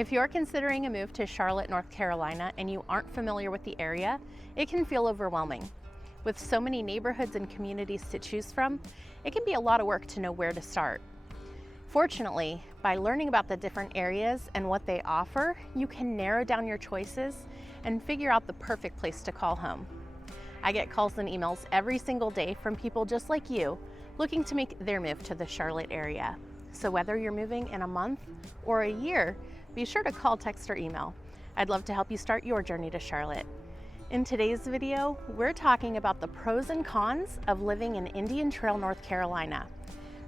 If you're considering a move to Charlotte, North Carolina, and you aren't familiar with the area, it can feel overwhelming. With so many neighborhoods and communities to choose from, it can be a lot of work to know where to start. Fortunately, by learning about the different areas and what they offer, you can narrow down your choices and figure out the perfect place to call home. I get calls and emails every single day from people just like you, looking to make their move to the Charlotte area. So whether you're moving in a month or a year, be sure to call, text, or email. I'd love to help you start your journey to Charlotte. In today's video, we're talking about the pros and cons of living in Indian Trail, North Carolina.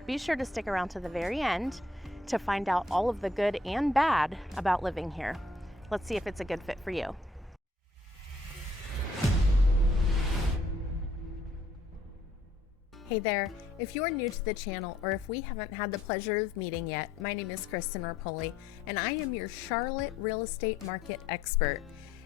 Be sure to stick around to the very end to find out all of the good and bad about living here. Let's see if it's a good fit for you. Hey there, if you're new to the channel or if we haven't had the pleasure of meeting yet, my name is Kristen Rapoli and I am your Charlotte real estate market expert.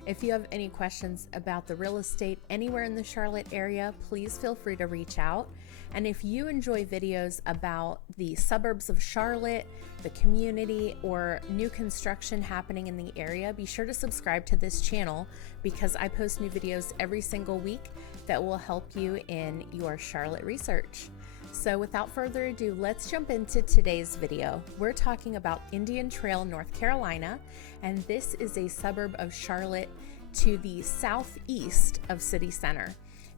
If you have any questions about the real estate anywhere in the Charlotte area, please feel free to reach out. And if you enjoy videos about the suburbs of Charlotte, the community, or new construction happening in the area, be sure to subscribe to this channel because I post new videos every single week that will help you in your Charlotte research. So without further ado, let's jump into today's video. We're talking about Indian Trail, North Carolina, and this is a suburb of Charlotte to the southeast of City Center.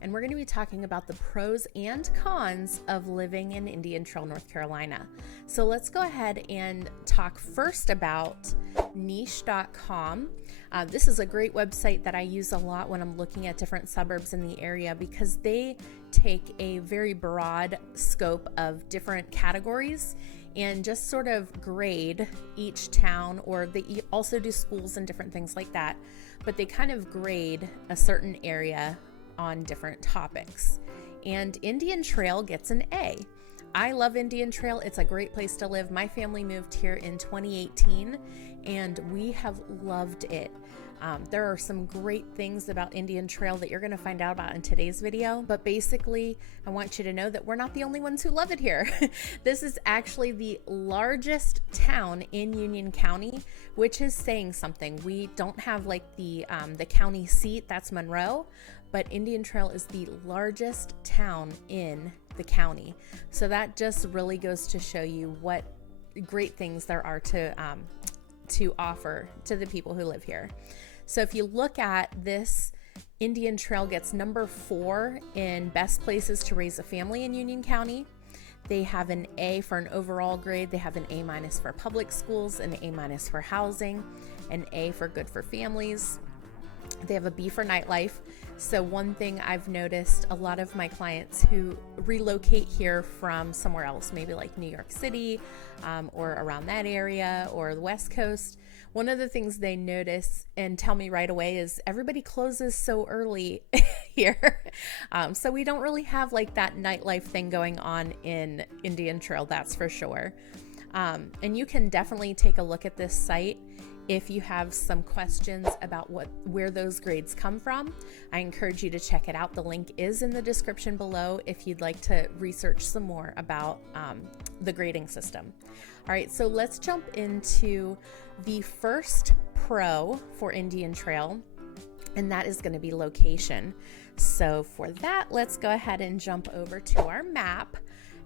And we're going to be talking about the pros and cons of living in Indian Trail, North Carolina. So let's go ahead and talk first about niche.com. This is a great website that I use a lot when I'm looking at different suburbs in the area because they take a very broad scope of different categories and just sort of grade each town, or they also do schools and different things like that, but they kind of grade a certain area on different topics. And Indian Trail gets an A. I love Indian Trail. It's a great place to live. My family moved here in 2018 and we have loved it. There are some great things about Indian Trail that you're going to find out about in today's video, but basically I want you to know that we're not the only ones who love it here. This is actually the largest town in Union County, which is saying something. We don't have like the county seat, that's Monroe, but Indian Trail is the largest town in the county. So that just really goes to show you what great things there are to offer to the people who live here. So if you look at this, Indian Trail gets number 4 in best places to raise a family in Union County. They have an A for an overall grade. They have an A- for public schools, an A- for housing, an A for good for families. They have a B for nightlife. So one thing I've noticed, a lot of my clients who relocate here from somewhere else, maybe like New York City or around that area or the West Coast, one of the things they notice and tell me right away is everybody closes so early here. So we don't really have like that nightlife thing going on in Indian Trail, that's for sure. And you can definitely take a look at this site if you have some questions about where those grades come from. I encourage you to check it out. The link is in the description below if you'd like to research some more about the grading system. All right, so let's jump into the first pro for Indian Trail, and that is going to be location. So for that, let's go ahead and jump over to our map.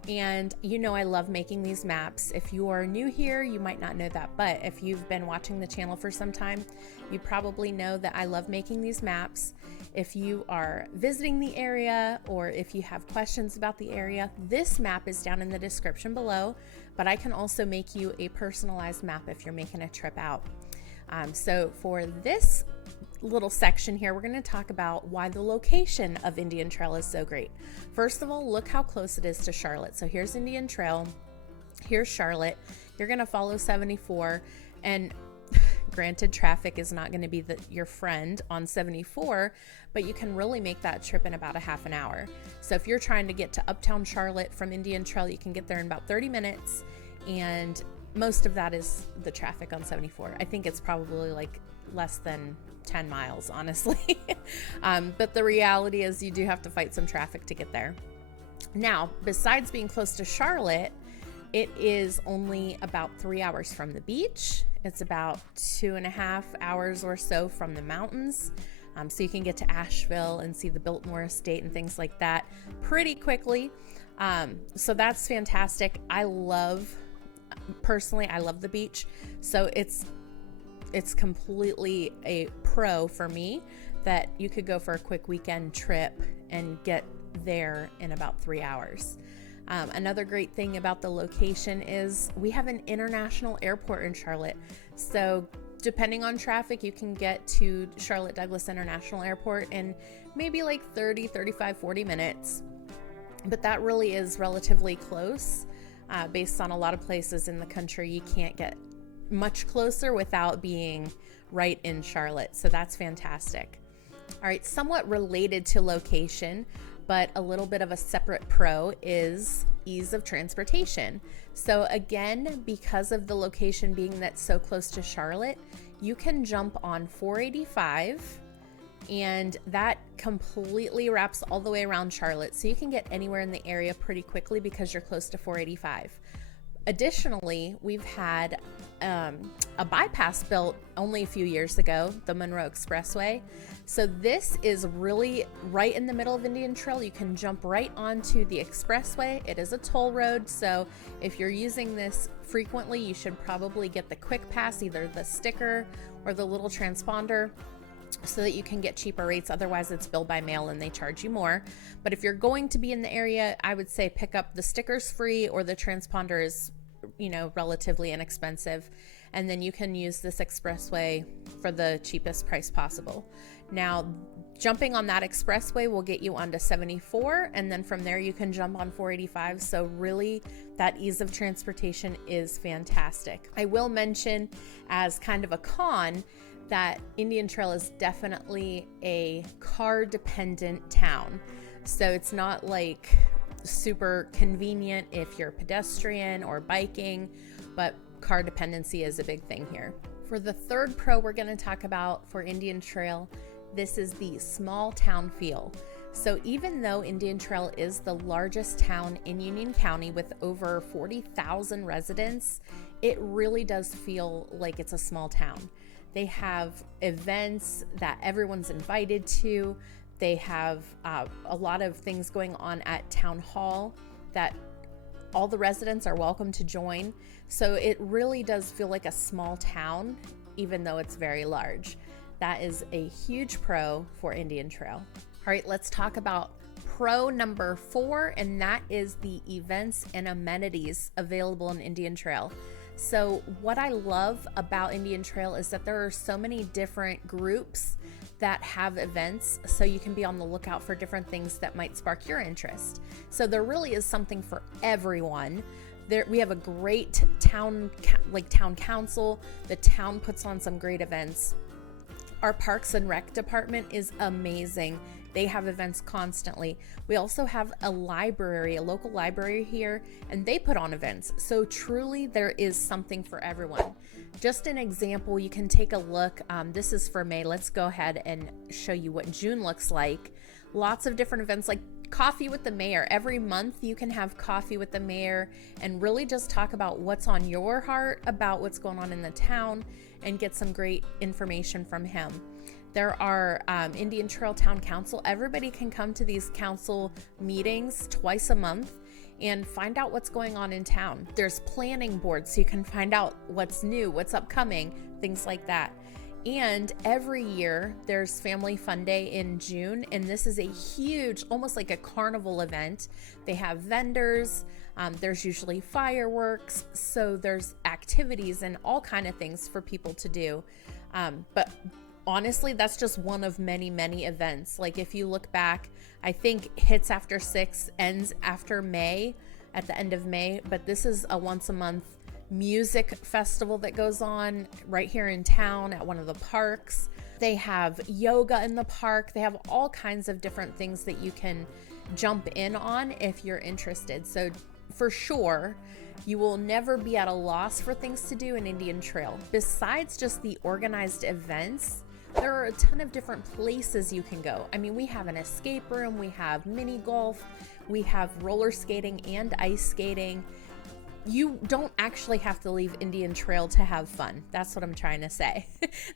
And you know I love making these maps. If you are new here, you might not know that, but if you've been watching the channel for some time, you probably know that I love making these maps. If you are visiting the area or if you have questions about the area, this map is down in the description below, but I can also make you a personalized map if you're making a trip out. So for this little section here, we're going to talk about why the location of Indian Trail is so great. First of all, look how close it is to Charlotte. So here's Indian Trail, here's Charlotte. You're going to follow 74, and granted, traffic is not going to be your friend on 74, but you can really make that trip in about a half an hour. So if you're trying to get to Uptown Charlotte from Indian Trail, you can get there in about 30 minutes, and most of that is the traffic on 74. I think it's probably like less than 10 miles, honestly. But the reality is you do have to fight some traffic to get there. Now, besides being close to Charlotte, it is only about 3 hours from the beach. It's about 2.5 hours or so from the mountains. So you can get to Asheville and see the Biltmore Estate and things like that pretty quickly. So that's fantastic. Personally, I love the beach. So it's completely a pro for me that you could go for a quick weekend trip and get there in about 3 hours. Another great thing about the location is we have an international airport in Charlotte. So depending on traffic, you can get to Charlotte Douglas International Airport in maybe like 30, 35, 40 minutes. But that really is relatively close. Based on a lot of places in the country, you can't get much closer without being right in Charlotte. So that's fantastic. All right, somewhat related to location, but a little bit of a separate pro is ease of transportation. So again, because of the location being that's so close to Charlotte, you can jump on 485 and that completely wraps all the way around Charlotte. So you can get anywhere in the area pretty quickly because you're close to 485. Additionally, we've had a bypass built only a few years ago, the Monroe Expressway. So this is really right in the middle of Indian Trail. You can jump right onto the expressway. It is a toll road, so if you're using this frequently, you should probably get the quick pass, either the sticker or the little transponder, so that you can get cheaper rates. Otherwise, it's billed by mail and they charge you more. But if you're going to be in the area, I would say pick up the stickers free, or the transponder is, relatively inexpensive. And then you can use this expressway for the cheapest price possible. Now, jumping on that expressway will get you onto 74, and then from there you can jump on 485. So really, that ease of transportation is fantastic. I will mention, as kind of a con, that Indian Trail is definitely a car dependent town. So it's not like super convenient if you're pedestrian or biking, but car dependency is a big thing here. For the third pro we're going to talk about for Indian Trail, this is the small town feel. So even though Indian Trail is the largest town in Union County with over 40,000 residents, it really does feel like it's a small town. They have events that everyone's invited to. They have a lot of things going on at Town Hall that all the residents are welcome to join. So it really does feel like a small town, even though it's very large. That is a huge pro for Indian Trail. All right, let's talk about pro number 4, and that is the events and amenities available in Indian Trail. So what I love about Indian Trail is that there are so many different groups that have events, so you can be on the lookout for different things that might spark your interest. So there really is something for everyone. We have a great town council. The town puts on some great events. Our Parks and Rec department is amazing. They have events constantly. We also have a local library here, and they put on events. So truly there is something for everyone. Just an example, you can take a look. This is for May. Let's go ahead and show you what June looks like. Lots of different events, like coffee with the mayor. Every month you can have coffee with the mayor and really just talk about what's on your heart, about what's going on in the town, and get some great information from him. There are Indian Trail Town Council. Everybody can come to these council meetings twice a month and find out what's going on in town. There's planning boards, so you can find out what's new, what's upcoming, things like that. And every year there's Family Fun Day in June, and this is a huge, almost like a carnival event. They have vendors, there's usually fireworks, so there's activities and all kind of things for people to do. But honestly, that's just one of many, many events. Like if you look back, I think Hits After 6 ends after May, at the end of May, but this is a once a month music festival that goes on right here in town at one of the parks. They have yoga in the park. They have all kinds of different things that you can jump in on if you're interested. So for sure, you will never be at a loss for things to do in Indian Trail. Besides just the organized events, there are a ton of different places you can go. I mean, we have an escape room, we have mini golf, we have roller skating and ice skating. you don't actually have to leave Indian Trail to have fun. That's what I'm trying to say.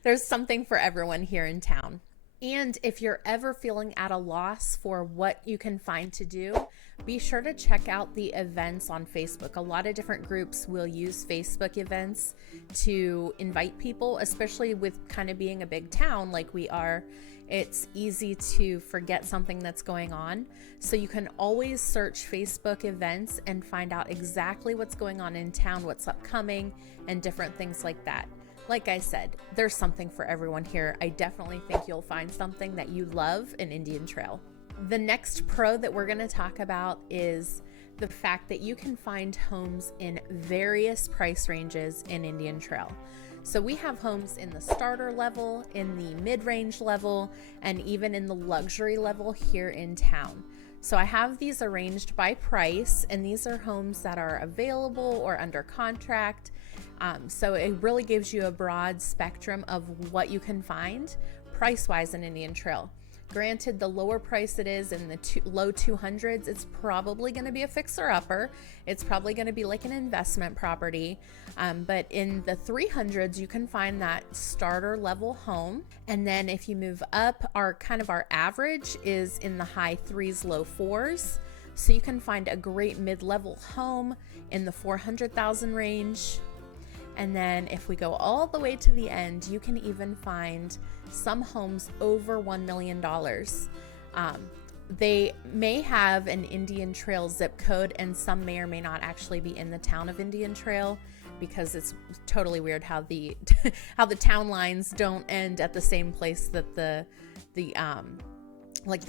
There's something for everyone here in town. And if you're ever feeling at a loss for what you can find to do, be sure to check out the events on Facebook. A lot of different groups will use Facebook events to invite people, especially with kind of being a big town like we are. It's easy to forget something that's going on. So you can always search Facebook events and find out exactly what's going on in town, what's upcoming, and different things like that. Like I said, there's something for everyone here. I definitely think you'll find something that you love in Indian Trail. The next pro that we're going to talk about is the fact that you can find homes in various price ranges in Indian Trail. So we have homes in the starter level, in the mid-range level, and even in the luxury level here in town. So I have these arranged by price, and these are homes that are available or under contract. So it really gives you a broad spectrum of what you can find price-wise in Indian Trail. Granted, the lower price it is in the low 200s, it's probably going to be a fixer-upper. It's probably going to be like an investment property. But in the 300s, you can find that starter level home. And then if you move up, our average is in the high 3s, low 4s. So you can find a great mid-level home in the 400,000 range. And then if we go all the way to the end, you can even find some homes over $1 million. They may have an Indian Trail zip code, and some may or may not actually be in the town of Indian Trail, because it's totally weird how the how the town lines don't end at the same place that the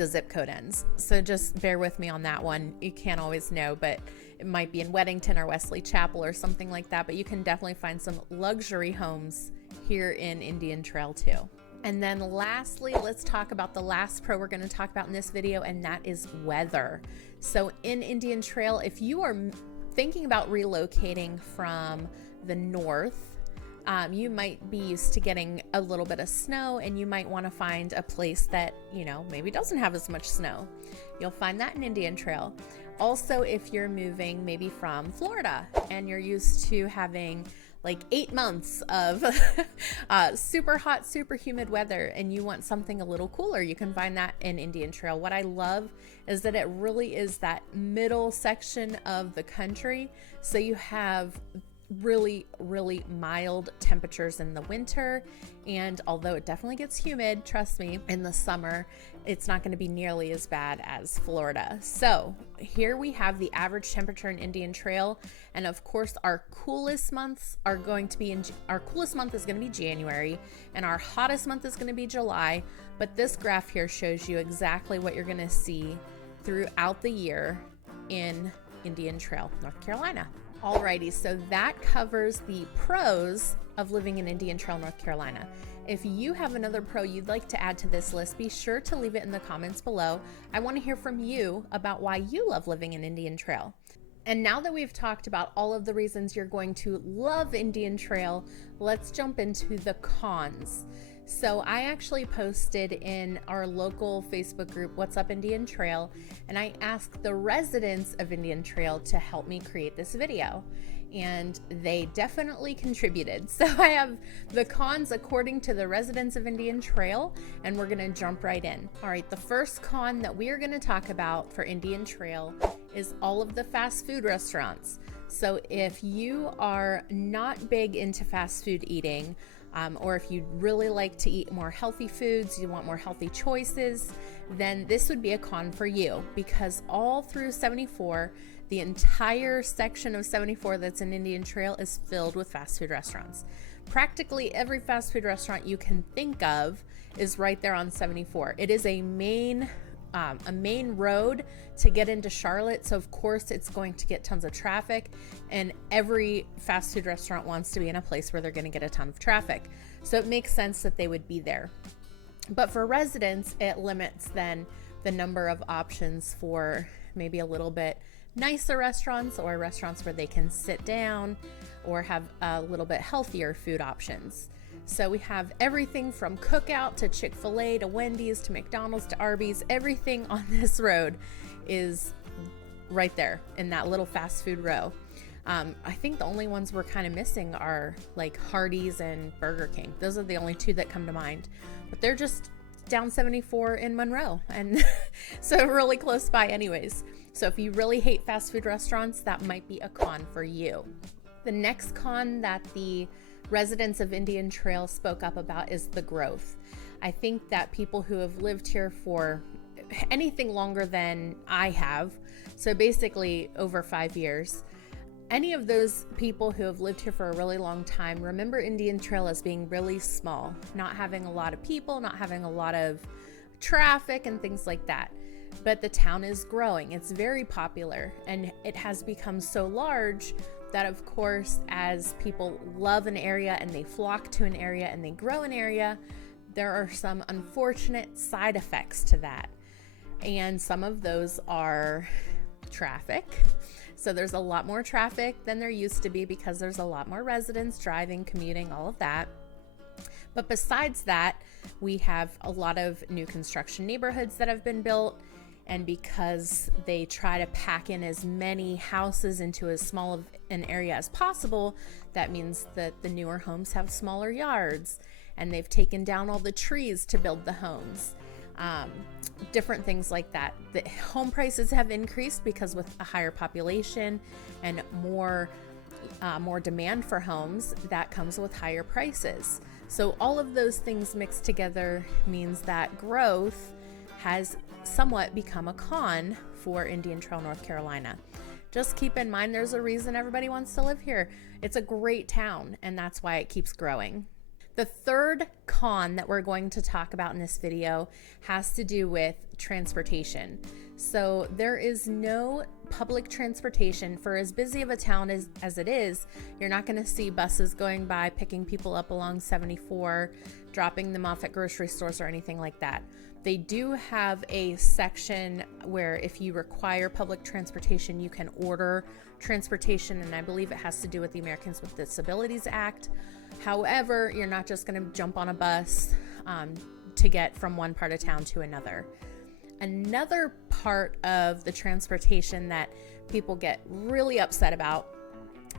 zip code ends. So just bear with me on that one. You can't always know, but it might be in Weddington or Wesley Chapel or something like that. But you can definitely find some luxury homes here in Indian Trail too. And then lastly, let's talk about the last pro we're going to talk about in this video, and that is weather. So in Indian Trail, if you are thinking about relocating from the north, you might be used to getting a little bit of snow, and you might want to find a place that, maybe doesn't have as much snow. You'll find that in Indian Trail. Also, if you're moving maybe from Florida and you're used to having like 8 months of super hot, super humid weather, and you want something a little cooler, you can find that in Indian Trail. What I love is that it really is that middle section of the country. So you have really, really mild temperatures in the winter, and although it definitely gets humid, trust me, in the summer, it's not going to be nearly as bad as Florida. So here we have the average temperature in Indian Trail, and of course our coolest months are going to be our coolest month is going to be January, and our hottest month is going to be July. But this graph here shows you exactly what you're going to see throughout the year in Indian Trail, North Carolina. Alrighty, so that covers the pros of living in Indian Trail, North Carolina. If you have another pro you'd like to add to this list, be sure to leave it in the comments below. I want to hear from you about why you love living in Indian Trail. And now that we've talked about all of the reasons you're going to love Indian Trail, let's jump into the cons. So I actually posted in our local Facebook group, What's Up Indian Trail, and I asked the residents of Indian Trail to help me create this video, and they definitely contributed. So I have the cons according to the residents of Indian Trail, and we're gonna jump right in. All right, the first con that we are gonna talk about for Indian Trail is all of the fast food restaurants. So if you are not big into fast food eating, or if you really like to eat more healthy foods, you want more healthy choices, then this would be a con for you, because all through 74, the entire section of 74 that's in Indian Trail is filled with fast food restaurants. Practically every fast food restaurant you can think of is right there on 74. It is a main road to get into Charlotte, so of course it's going to get tons of traffic, and every fast food restaurant wants to be in a place where they're going to get a ton of traffic, so it makes sense that they would be there. But for residents, it limits then the number of options for maybe a little bit nicer restaurants, or restaurants where they can sit down or have a little bit healthier food options. So we have everything from Cookout to Chick-fil-A to Wendy's to McDonald's to Arby's. Everything on this road is right there in that little fast food row. I think the only ones we're kind of missing are like Hardee's and Burger King. Those are the only two that come to mind, but they're just down 74 in Monroe, and so really close by anyways. So if you really hate fast food restaurants, that might be a con for you. The next con that the residents of Indian Trail spoke up about is the growth. I think that people who have lived here for anything longer than I have, so basically over 5 years, any of those people who have lived here for a really long time remember Indian Trail as being really small, not having a lot of people, not having a lot of traffic and things like that. But the town is growing. It's very popular, and it has become so large that, of course, as people love an area and they flock to an area and they grow an area, there are some unfortunate side effects to that. And some of those are traffic. So there's a lot more traffic than there used to be because there's a lot more residents driving, commuting, all of that. But besides that, we have a lot of new construction neighborhoods that have been built. And because they try to pack in as many houses into as small of an area as possible, that means that the newer homes have smaller yards, and they've taken down all the trees to build the homes. Different things like that. The home prices have increased because with a higher population and more demand for homes, that comes with higher prices. So all of those things mixed together means that growth has somewhat become a con for Indian Trail, North Carolina. Just keep in mind, there's a reason everybody wants to live here. It's a great town, and that's why it keeps growing. The third con that we're going to talk about in this video has to do with transportation. So there is no public transportation for as busy of a town as it is. You're not going to see buses going by, picking people up along 74, dropping them off at grocery stores or anything like that. They do have a section where if you require public transportation, you can order transportation, and I believe it has to do with the Americans with Disabilities Act. However, you're not just going to jump on a bus to get from one part of town to another. Another part of the transportation that people get really upset about,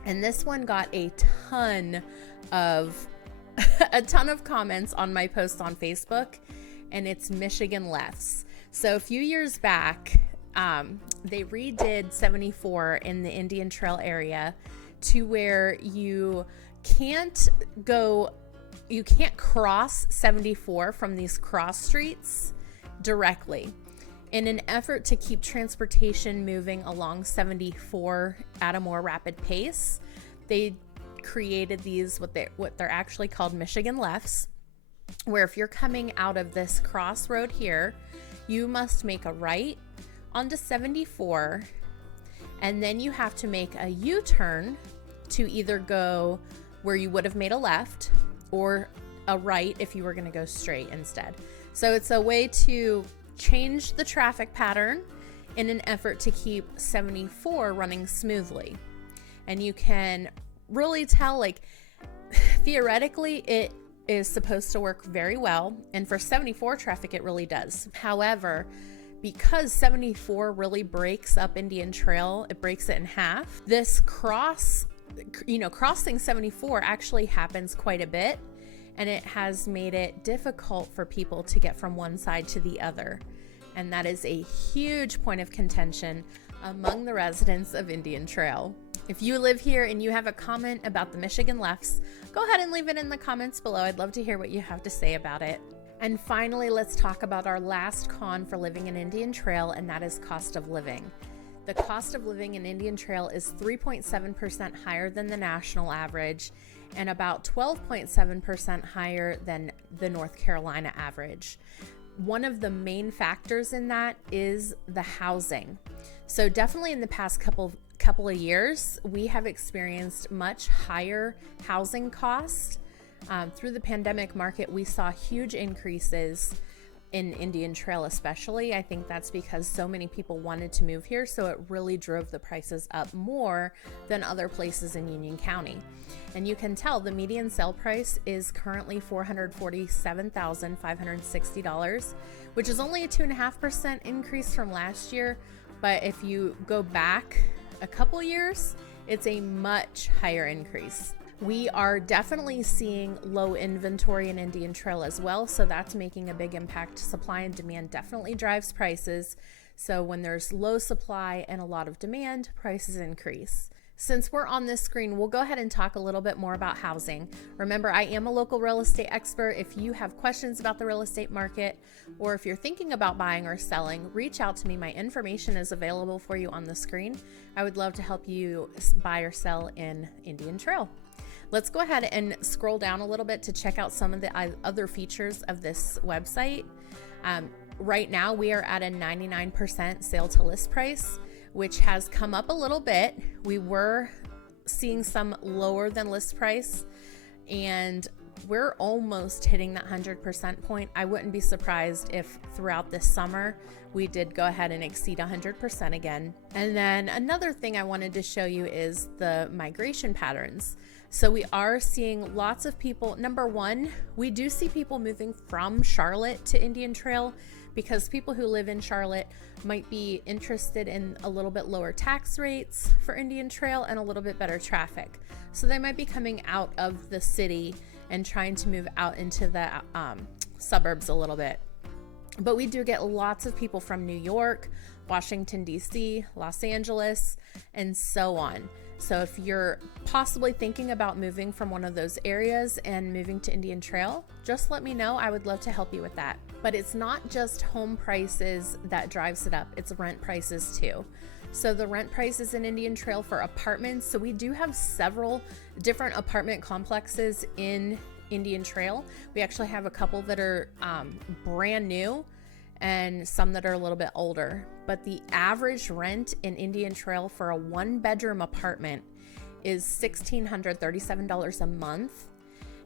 and this one got a ton of comments on my post on Facebook, and it's Michigan lefts. So a few years back, they redid 74 in the Indian Trail area to where you can't cross 74 from these cross streets directly. In an effort to keep transportation moving along 74 at a more rapid pace, they created these what they're actually called Michigan lefts, where if you're coming out of this crossroad here, you must make a right onto 74, and then you have to make a U-turn to either go where you would have made a left or a right if you were going to go straight instead. So it's a way to change the traffic pattern in an effort to keep 74 running smoothly. And you can really tell, like, theoretically it is supposed to work very well, and for 74 traffic it really does. However, because 74 really breaks up Indian Trail, it breaks it in half. This crossing 74 actually happens quite a bit, and it has made it difficult for people to get from one side to the other. And that is a huge point of contention among the residents of Indian Trail. If you live here and you have a comment about the Michigan lefts, go ahead and leave it in the comments below. I'd love to hear what you have to say about it. And finally, let's talk about our last con for living in Indian Trail, and that is cost of living. The cost of living in Indian Trail is 3.7% higher than the national average and about 12.7% higher than the North Carolina average. One of the main factors in that is the housing. So definitely in the past couple of years, we have experienced much higher housing costs. Through the pandemic market, we saw huge increases in Indian Trail especially. I think that's because so many people wanted to move here, so it really drove the prices up more than other places in Union County. And you can tell the median sale price is currently $447,560, which is only a 2.5% increase from last year. But if you go back a couple years, it's a much higher increase. We are definitely seeing low inventory in Indian Trail as well, so that's making a big impact. Supply and demand definitely drives prices. So when there's low supply and a lot of demand, prices increase. Since we're on this screen, we'll go ahead and talk a little bit more about housing. Remember, I am a local real estate expert. If you have questions about the real estate market, or if you're thinking about buying or selling, reach out to me. My information is available for you on the screen. I would love to help you buy or sell in Indian Trail. Let's go ahead and scroll down a little bit to check out some of the other features of this website. Right now, we are at a 99% sale to list price, which has come up a little bit. We were seeing some lower than list price, and we're almost hitting that 100% point. I wouldn't be surprised if throughout this summer we did go ahead and exceed 100% again. And then another thing I wanted to show you is the migration patterns. So we are seeing lots of people. Number one, we do see people moving from Charlotte to Indian Trail because people who live in Charlotte might be interested in a little bit lower tax rates for Indian Trail and a little bit better traffic. So they might be coming out of the city and trying to move out into the suburbs a little bit. But we do get lots of people from New York, Washington, D.C., Los Angeles, and so on. So if you're possibly thinking about moving from one of those areas and moving to Indian Trail, just let me know. I would love to help you with that. But it's not just home prices that drives it up, it's rent prices too. So the rent prices in Indian Trail for apartments, so we do have several different apartment complexes in Indian Trail. We actually have a couple that are brand new and some that are a little bit older. But the average rent in Indian Trail for a 1-bedroom apartment is $1,637 a month.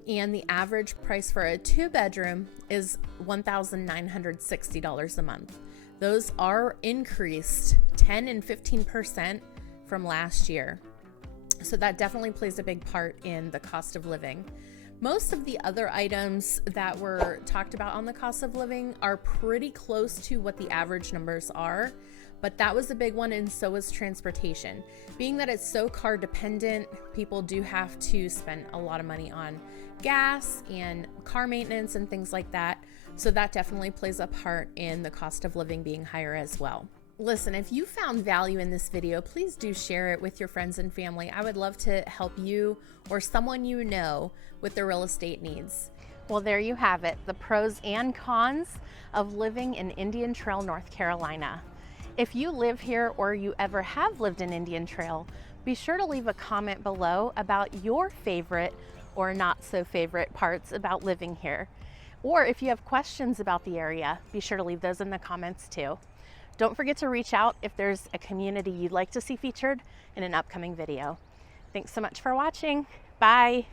And the average price for a 2-bedroom is $1,960 a month. Those are increased 10 and 15% from last year. So that definitely plays a big part in the cost of living. Most of the other items that were talked about on the cost of living are pretty close to what the average numbers are, but that was a big one, and so is transportation. Being that it's so car dependent, people do have to spend a lot of money on gas and car maintenance and things like that. So that definitely plays a part in the cost of living being higher as well. Listen, if you found value in this video, please do share it with your friends and family. I would love to help you or someone you know with their real estate needs. Well, there you have it, the pros and cons of living in Indian Trail, North Carolina. If you live here or you ever have lived in Indian Trail, be sure to leave a comment below about your favorite or not so favorite parts about living here. Or if you have questions about the area, be sure to leave those in the comments too. Don't forget to reach out if there's a community you'd like to see featured in an upcoming video. Thanks so much for watching. Bye.